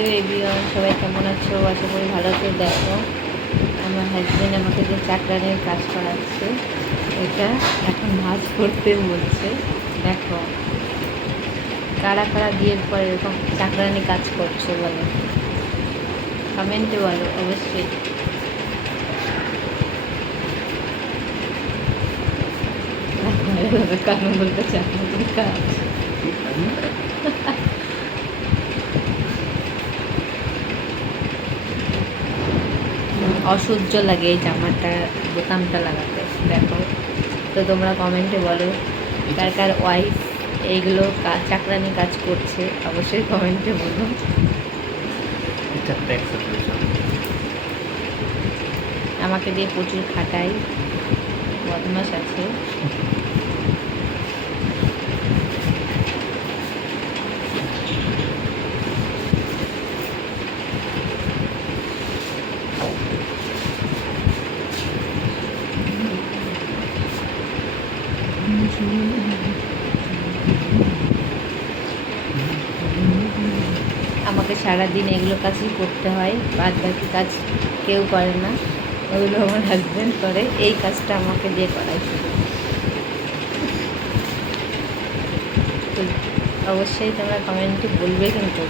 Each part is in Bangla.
হ্যালো এভরিওয়ান, সবাই কেমন আছো? আশা করি ভালো আছো। দেখো, আমার হাজব্যান্ড আমাকে যে চাকরানির কাজ করাচ্ছে, এটা এখন ভাঁজ করতে বলছে। দেখো, কারা কারা বিয়ের পর এরকম চাকরানি কাজ করছো বলো, কমেন্টে বলো অবশ্যই। কারণ বলতে চাকরানির কাজ অসহ্য লাগে এই জামাটা বোতামটা লাগাতে। দেখো, তো তোমরা কমেন্টে বলো কার কার ওয়াইফ এইগুলো চাকরানি কাজ করছে, অবশ্যই কমেন্টে বলো। আমাকে দিয়ে প্রচুর খাটাই, বদমাস আছে। আমাকে সারাদিন এগুলো কাজই করতে হয়, বাদ বাকি কাজ কেউ করে না, ওগুলো আমার হাজব্যান্ড করে। এই কাজটা আমাকে দিয়ে করায় শুধু। তো অবশ্যই তোমরা কমেন্টে বলবে কিন্তু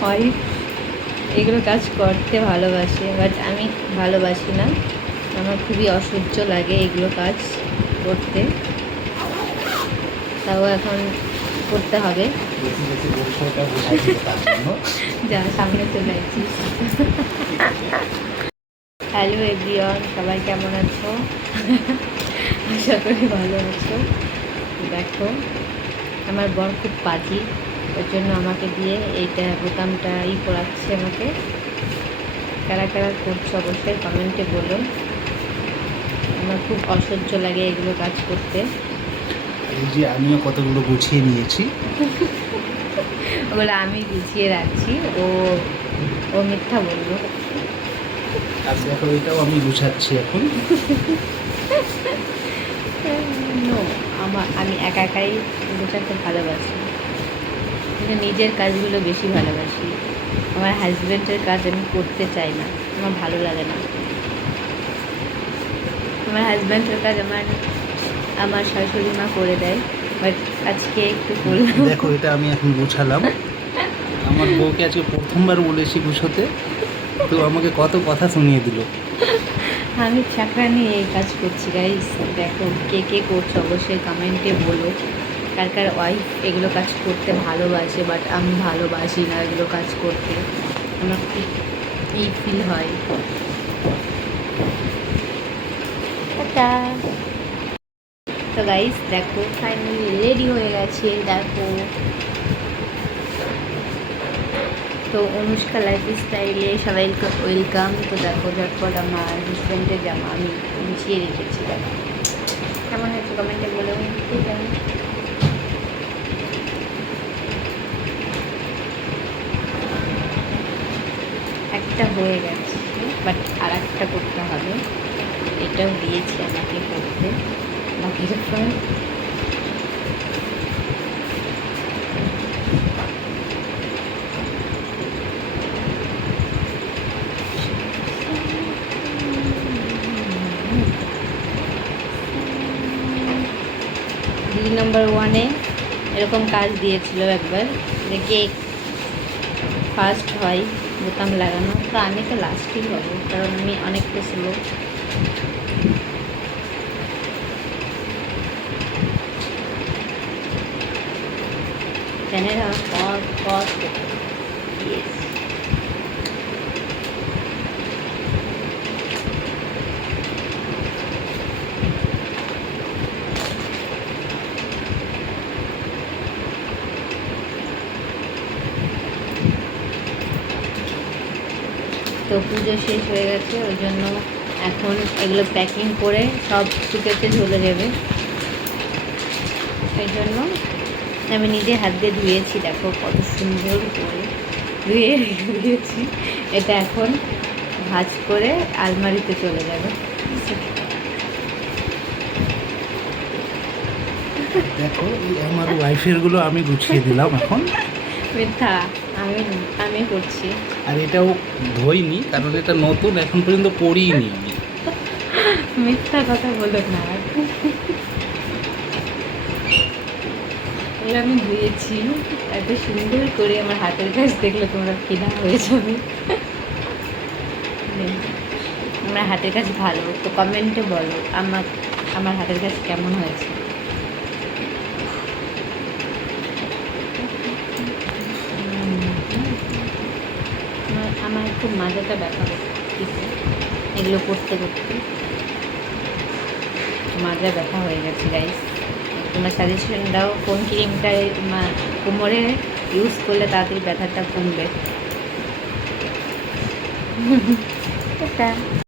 ওয়াইফ এগুলো কাজ করতে ভালোবাসে, বাট আমি ভালোবাসি না। আমার খুবই অসহ্য লাগে এগুলো কাজ করতে, তাও এখন করতে হবে। যা সামনে চলে আসছিস। হ্যালো এভরিওয়ান, সবাই কেমন আছো? আশা করি ভালো আছো। দেখো, আমার বর খুব পাজি, ওর জন্য আমাকে দিয়ে এইটা বোতামটা করাচ্ছে আমাকে। কারা কারা করছো অবশ্যই কমেন্টে বলো। আমার খুব অসহ্য লাগে এগুলো কাজ করতে। এই যে আমিও কতগুলো গুছিয়ে নিয়েছি, ওগুলো আমি গুছিয়ে রাখছি, ও ও মিথ্যা বললো। আর দেখো এটাও আমি গুছাচ্ছি এখন। আমি একা একাই গোছাতে ভালোবাসি, কিন্তু নিজের কাজগুলো বেশি ভালোবাসি। আমার হাজব্যান্ডের কাজ আমি করতে চাই না, আমার ভালো লাগে না। আমার হাজব্যান্ডের কাজ আমার শাশুড়ি মা করে দেয়, বাট আজকে একটু করলাম। দেখো এটা আমি এখন গুছালাম। আমার বউকে আজকে প্রথমবার বলেছি গুছোতে, তো আমাকে কত কথা শুনিয়ে দিল। আমি চাকরানি এই কাজ করছি গাইস। দেখো, কে কে করছো অবশ্যই কমেন্টে বলো। কার কার ওয়াইফ এগুলো কাজ করতে ভালোবাসে, বাট আমি ভালোবাসি না এগুলো কাজ করতে। আমার খুব ফিল হয়। তো গাইস দেখো, ফাইনালি রেডি হয়ে গেছে। দেখো, তো অনুষ্কা লাইফস্টাইলে সবাইকে ওয়েলকাম। তো দেখো, ঝটপট আমার হাজব্যান্ডের জামা আমি গুছিয়ে রেখেছি। দেখো কেমন হয়েছে কমেন্টে বলে। ঠিক আছে, একটা হয়ে গেছে, বাট আর একটা করতে হবে। এটাও দিয়েছি আমাকে করতে, বাকি যখন দিদি নাম্বার 1-এ এরকম কাজ দিয়েছিল একবার, যে কে ফার্স্ট হয় বোতাম লাগানো। তো আমি তো লাস্টই হব, কারণ আমি অনেকটা স্লো। Camera pause yes. তো পুজো শেষ হয়ে গেছে, ওই জন্য এখন এগুলো প্যাকিং করে সব শুকেতে চলে যাবে। এই জন্য আমি নিজে হাত দিয়ে ধুয়েছি। দেখো কত সুন্দর করে ধুয়েছি। এটা এখন ভাঁজ করে আলমারিতে চলে যাবে। দেখো এই আমার ওয়াইফের গুলো আমি গুছিয়ে দিলাম এখন। মিথ্যা, আমি করছি। আর এটাও ধোইনি, কারণ এটা নতুন, এখন পর্যন্ত পরিনি আমি। মিথ্যা কথা বলো না। এগুলো আমি ধুয়েছি এত সুন্দর করে, আমার হাতের কাজ দেখলে তোমরা ফিদা হয়ে যাবে। আমার হাতের কাজ ভালো তো কমেন্টে বলো আমার হাতের কাজ কেমন হয়েছে। আমার খুব মাজাটা ব্যথা করতেছে এগুলো করতে করতে, মাজা ব্যথা হয়ে গেছে গাইস। তোমরা সাজেশন দাও কোন ক্রিমটা কোমরে ইউজ করলে তাড়াতাড়ি ব্যথাটা কমবে।